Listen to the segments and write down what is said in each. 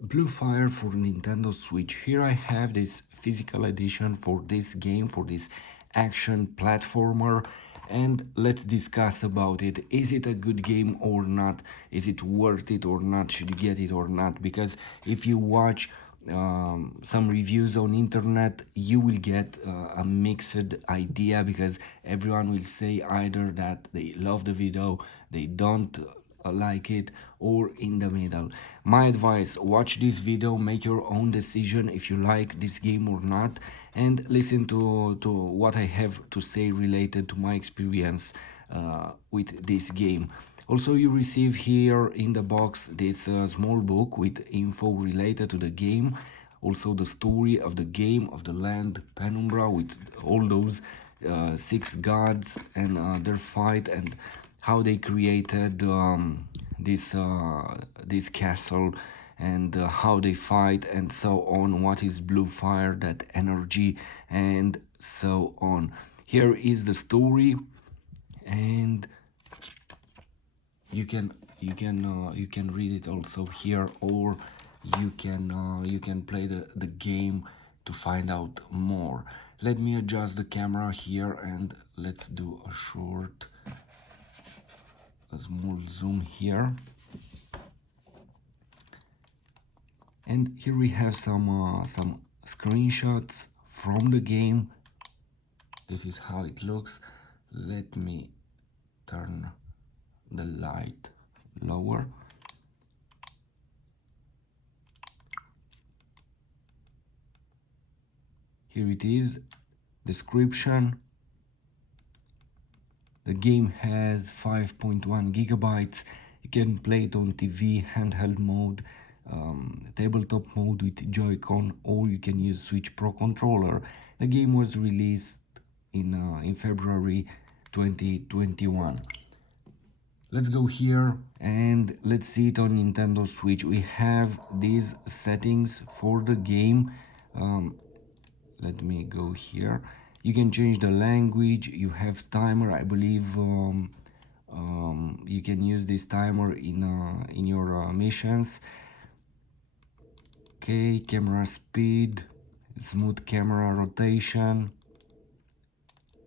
Blue Fire for Nintendo Switch. Here I have this physical edition for this game, for this action platformer, and let's discuss about it. Is it a good game or not? Is it worth it or not? Should you get it or not? Because if you watch some reviews on internet, you will get a mixed idea, because everyone will say either that they love the video, they don't like it, or in the middle. My advice: watch this video, make your own decision if you like this game or not, and listen to what I have to say related to my experience with this game. Also, you receive here in the box this small book with info related to the game, also the story of the game, of the land Penumbra, with all those six gods and their fight, and how they created this castle, and how they fight, and so on. What is blue fire, that energy, and so on. Here is the story, and you can read it also here, or you can play the game to find out more. Let me adjust the camera here, and let's do a small zoom here. And here we have some screenshots from the game. This is how it looks. Let me turn the light lower. Here it is. Description: the game has 5.1 gigabytes. You can play it on TV, handheld mode, tabletop mode with Joy-Con, or you can use Switch Pro controller. The game was released in February 2021. Let's go here and let's see it on Nintendo Switch. We have these settings for the game. Let me go here. You can change the language. You have timer, I believe. You can use this timer in your missions. Okay, camera speed, smooth camera rotation,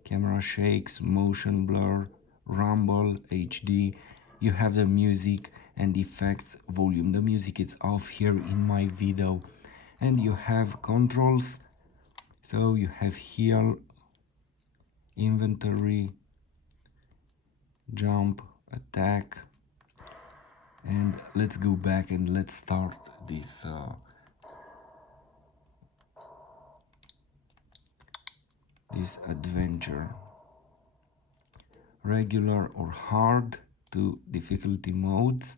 camera shakes, motion blur, rumble, HD. You have the music and effects volume. The music is off here in my video. And you have controls. So you have heal, inventory, jump, attack. And let's go back and let's start this this adventure. Regular or hard, two difficulty modes.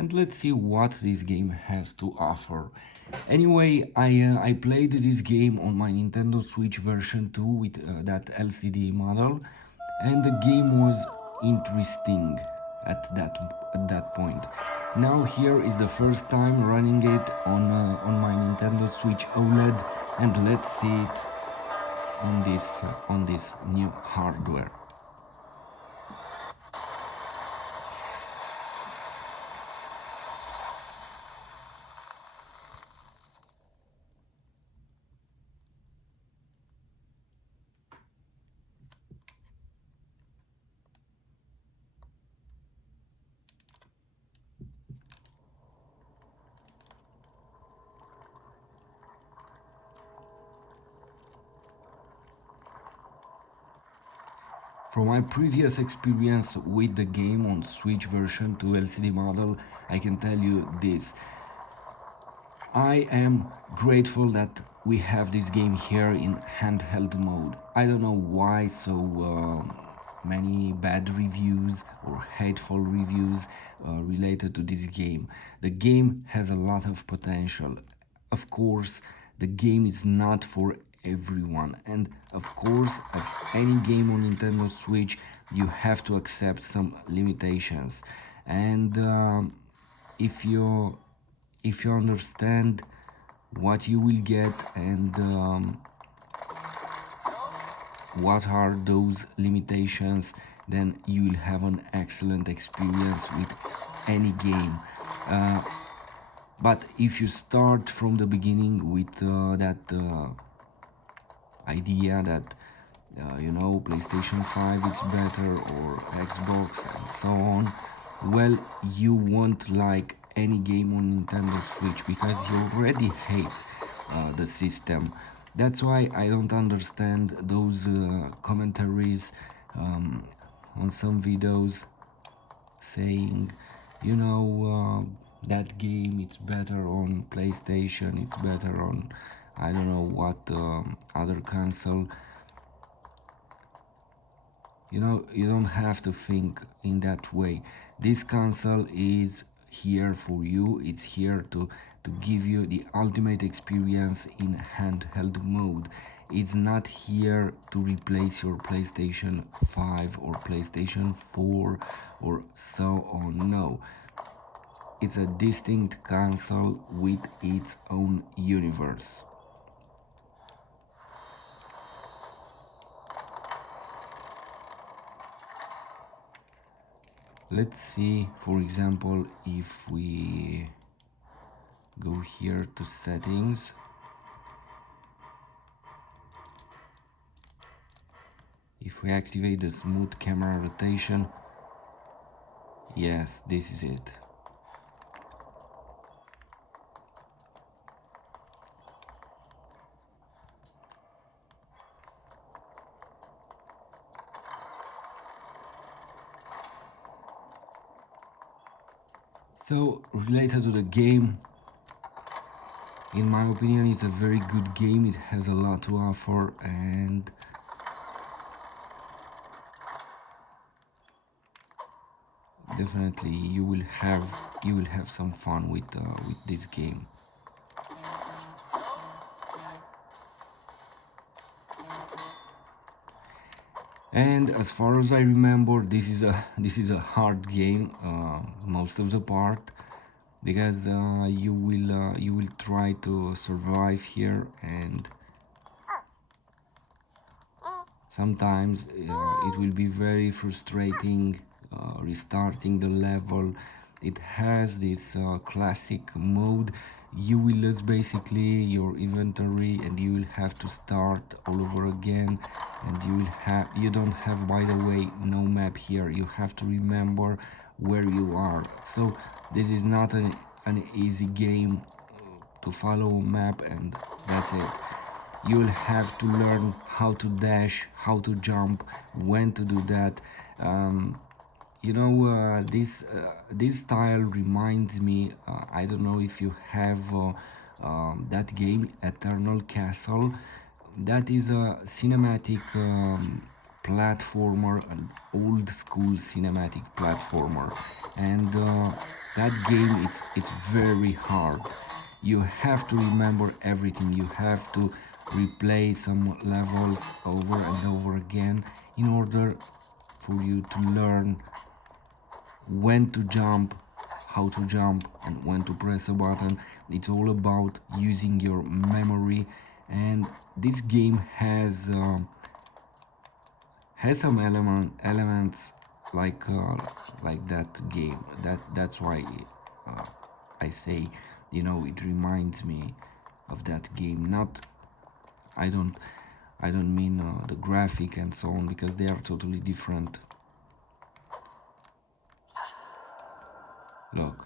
And let's see what this game has to offer. Anyway, I played this game on my Nintendo Switch version 2 with that LCD model, and the game was interesting at that point. Now here is the first time running it on my Nintendo Switch OLED, and let's see it on this new hardware. From my previous experience with the game on Switch version 2 LCD model, I can tell you this. I am grateful that we have this game here in handheld mode. I don't know why so many bad reviews or hateful reviews related to this game. The game has a lot of potential. Of course, the game is not for everyone, and of course, as any game on Nintendo Switch, you have to accept some limitations. And if you understand what you will get, and what are those limitations, then you will have an excellent experience with any game. Uh, but if you start from the beginning with that idea that PlayStation 5 is better or Xbox and so on, well, you won't like any game on Nintendo Switch because you already hate the system. That's why I don't understand those commentaries um, on some videos saying, that game it's better on PlayStation, it's better on I don't know what other console. You don't have to think in that way. This console is here for you. It's here to give you the ultimate experience in handheld mode. It's not here to replace your PlayStation 5 or PlayStation 4 or so on. No, it's a distinct console with its own universe. Let's see, for example, if we go here to settings, if we activate the smooth camera rotation, yes, this is it. So related to the game, in my opinion, it's a very good game. It has a lot to offer, and definitely you will have some fun with this game. And as far as I remember, this is a hard game most of the part, because you will try to survive here, and sometimes it will be very frustrating restarting the level. It has this classic mode. You will lose basically your inventory and you will have to start all over again, and you don't have, by the way, no map here. You have to remember where you are. So this is not an easy game to follow a map, and that's it. You'll have to learn how to dash, how to jump, when to do that. um, this style reminds me, I don't know if you have that game Eternal Castle. That is a cinematic platformer, an old school cinematic platformer, and that game, it's very hard. You have to remember everything. You have to replay some levels over and over again in order for you to learn when to jump, how to jump, and when to press a button. It's all about using your memory, and this game has some elements like that game. That's why uh, I say, it reminds me of that game. Not, I don't I don't mean the graphic and so on, because they are totally different. Look.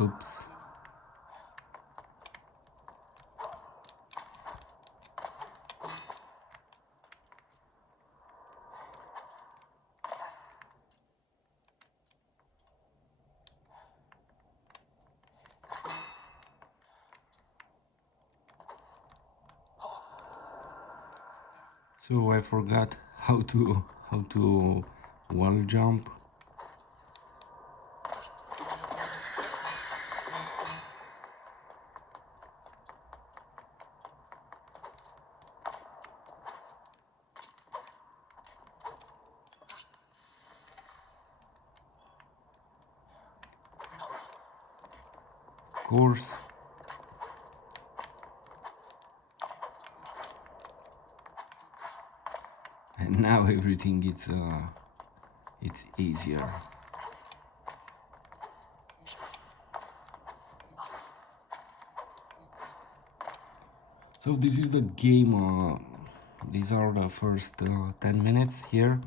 Oops. So I forgot how to wall jump. course. And now everything it's easier. So this is the game. These are the first 10 minutes here.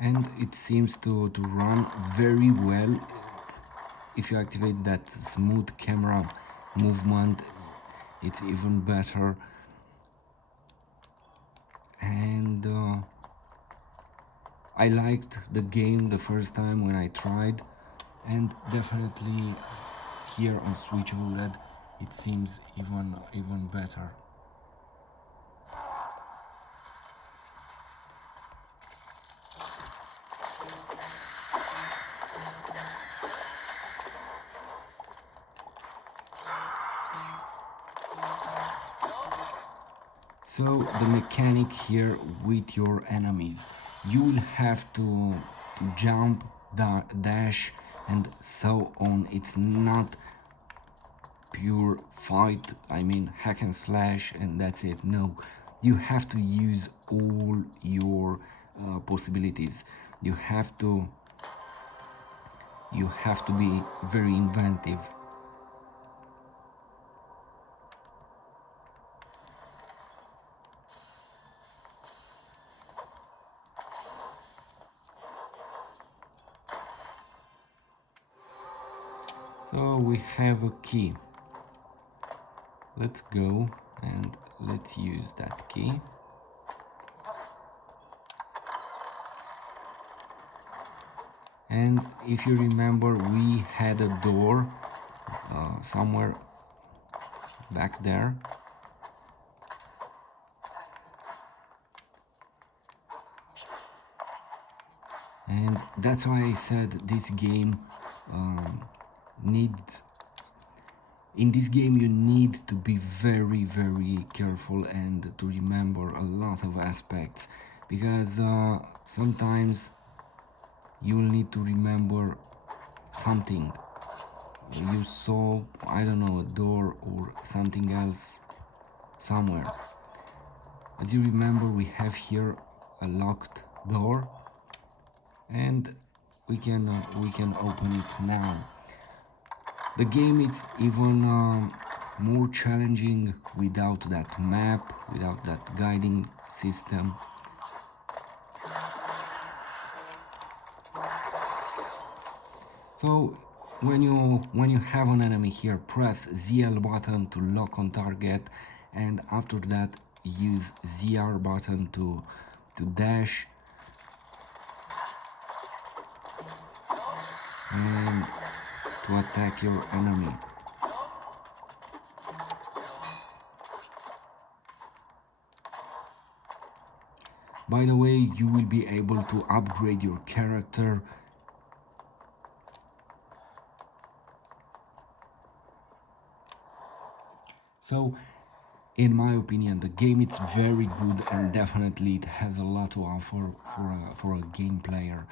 And it seems to run very well. If you activate that smooth camera movement, it's even better. And I liked the game the first time when I tried, and definitely here on Switch OLED it seems even better. So the mechanic here with your enemies, you will have to jump, dash and so on. It's not pure fight, I mean hack and slash and that's it. No, you have to use all your possibilities. You have to be very inventive. So we have a key. Let's go and let's use that key. And if you remember, we had a door somewhere back there. And that's why I said this game needs in this game you need to be very careful and to remember a lot of aspects, because sometimes you will need to remember something you saw, I don't know, a door or something else somewhere. As you remember, we have here a locked door and we can open it now. The game is even more challenging without that map, without that guiding system. So when you have an enemy here, press ZL button to lock on target, and after that use ZR button to dash and to attack your enemy. By the way, you will be able to upgrade your character. So, in my opinion, the game is very good and definitely it has a lot to offer for a game player.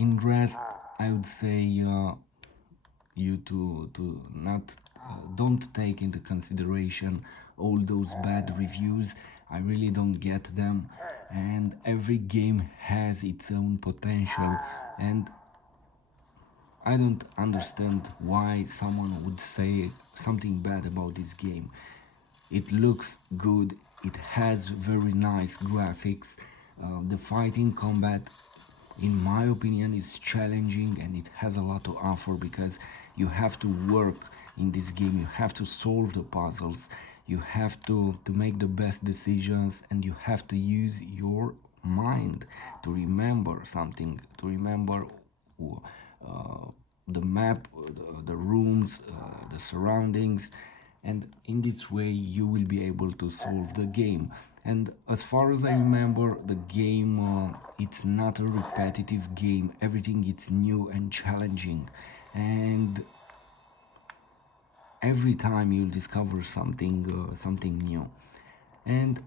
In rest, I would say you to not don't take into consideration all those bad reviews. I really don't get them, and every game has its own potential, and I don't understand why someone would say something bad about this game. It looks good, it has very nice graphics, the fighting combat in my opinion is challenging and it has a lot to offer, because you have to work in this game, you have to solve the puzzles, you have to make the best decisions, and you have to use your mind to remember something, to remember the map, the rooms, the surroundings, and in this way you will be able to solve the game. And as far as I remember, the game it's not a repetitive game, everything is new and challenging, and every time you'll discover something new. And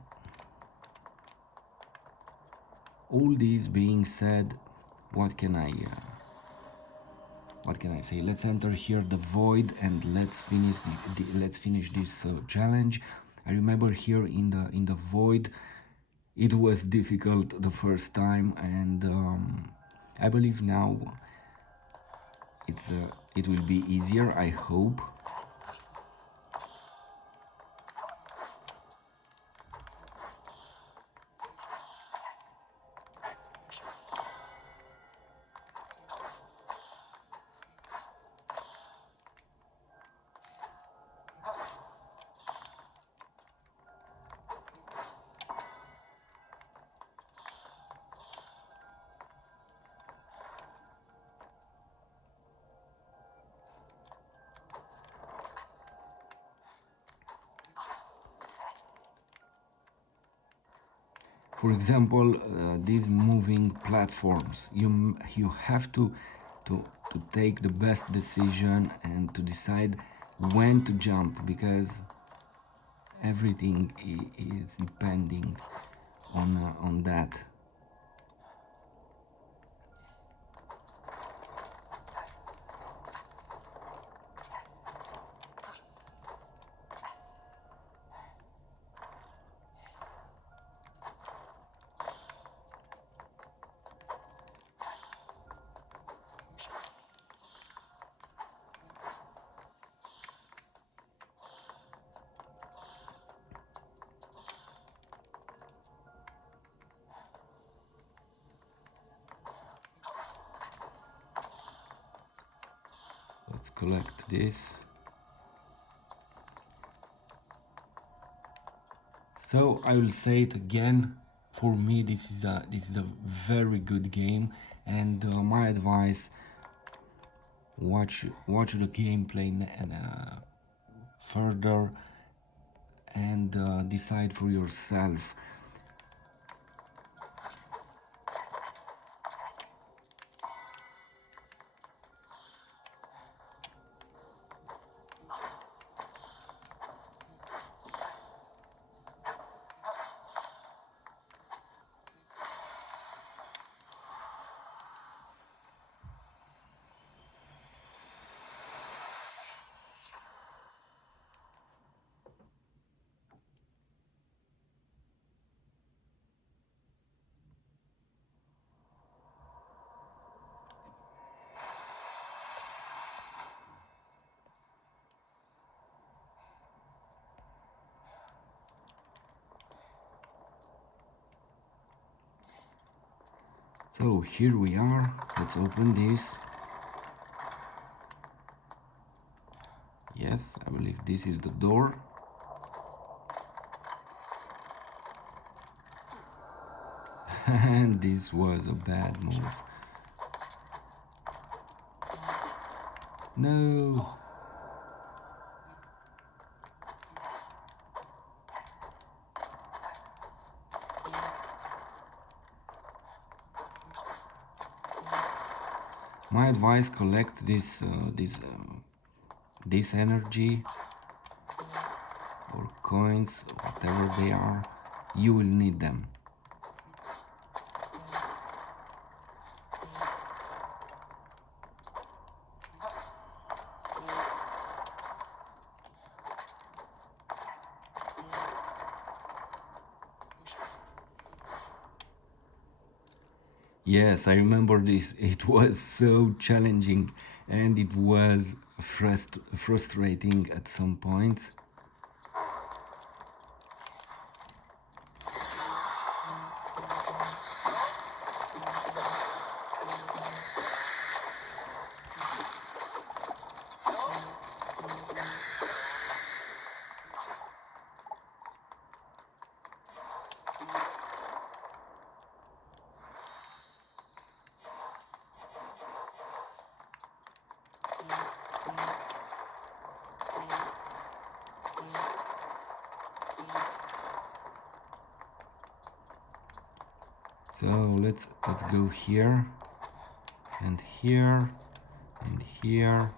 All this being said, what can I say? Let's enter here the void and let's finish this challenge. I remember here in the void, it was difficult the first time, and I believe now it will be easier. I hope. For example, these moving platforms, you have to take the best decision and to decide when to jump, because everything is depending on that. Let's collect this. So I will say it again. For me, this is a very good game, and my advice: watch the gameplay and further, and decide for yourself. So here we are. Let's open this. Yes, I believe this is the door. And this was a bad move. No. My advice: collect this energy or coins, whatever they are. You will need them. Yes, I remember this. It was so challenging, and it was frustrating at some points. So let's go here and here and here.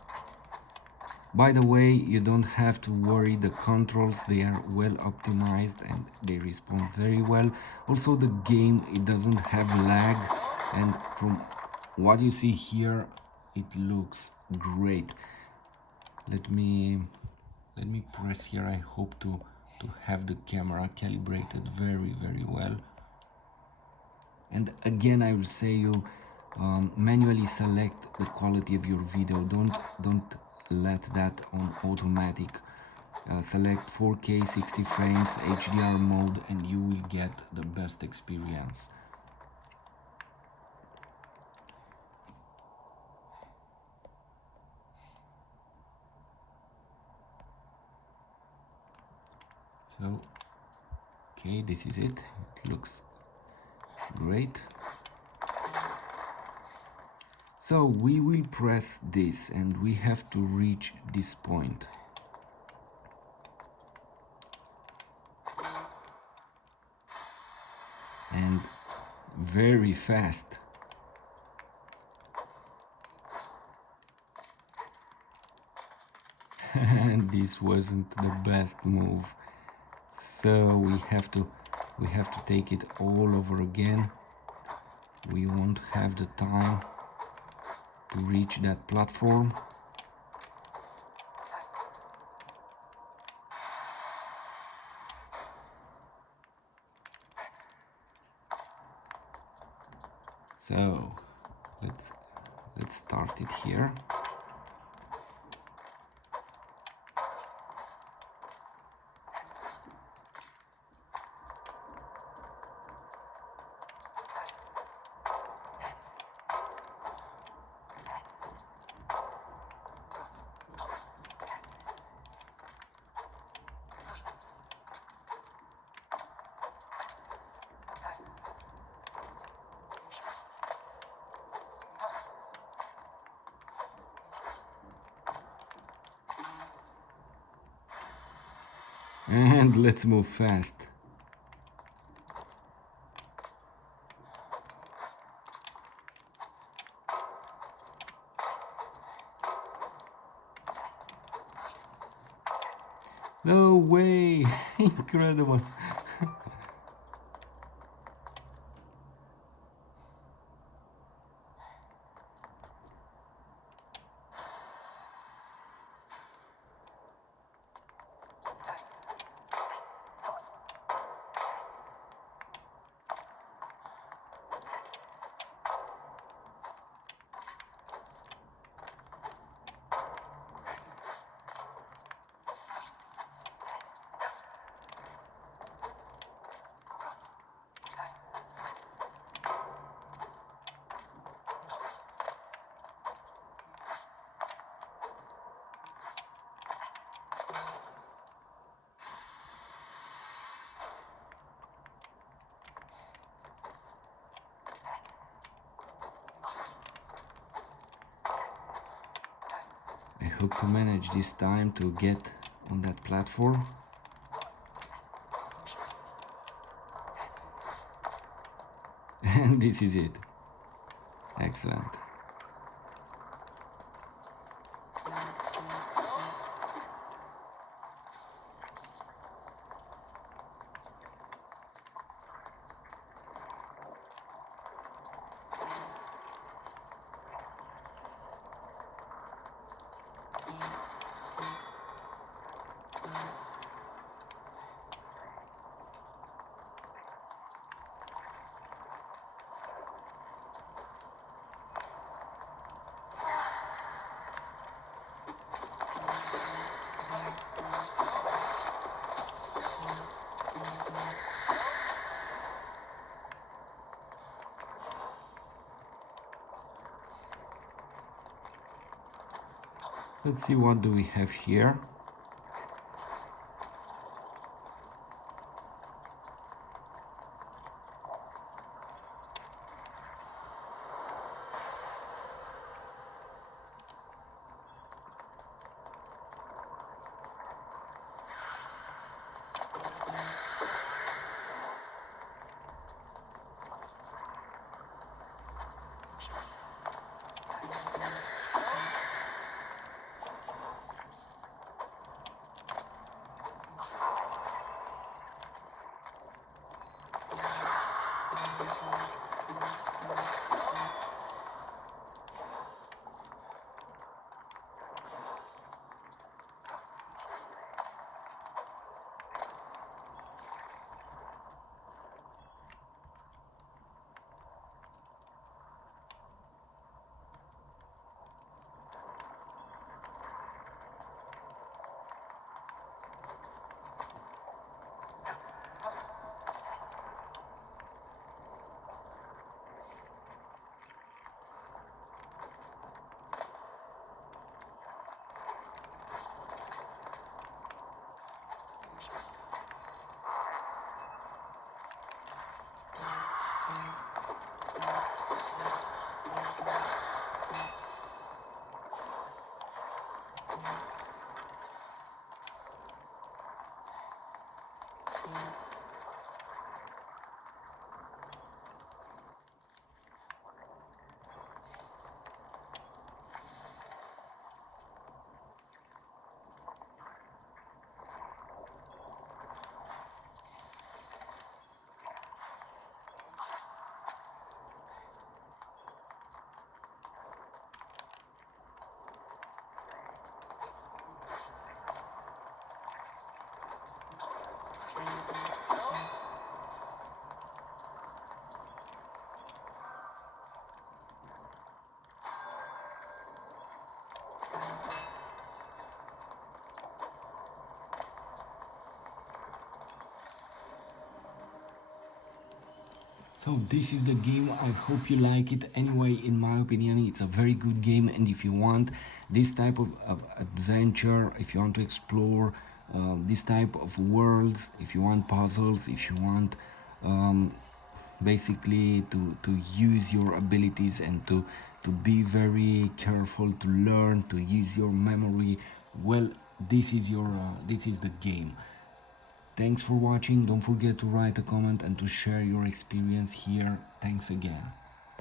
By the way, you don't have to worry, the controls, they are well optimized and they respond very well. Also the game, it doesn't have lag, and from what you see here, it looks great. Let me press here. I hope to have the camera calibrated very well. And again, I will say you manually select the quality of your video. Don't let that on automatic. Select 4K 60 frames HDR mode and you will get the best experience. So okay, this is it. It looks great. So we will press this and we have to reach this point. And very fast. And this wasn't the best move. So we have to take it all over again. We won't have the time to reach that platform. So let's start it here. And let's move fast. No way! Incredible! I hope to manage this time to get on that platform. And this is it. Excellent. Let's see what do we have here. So this is the game. I hope you like it. Anyway, in my opinion, it's a very good game. And if you want this type of adventure, if you want to explore this type of worlds, if you want puzzles, if you want um, basically to use your abilities and to be very careful, to learn, to use your memory, well, this is the game. Thanks for watching. Don't forget to write a comment and to share your experience here. Thanks again.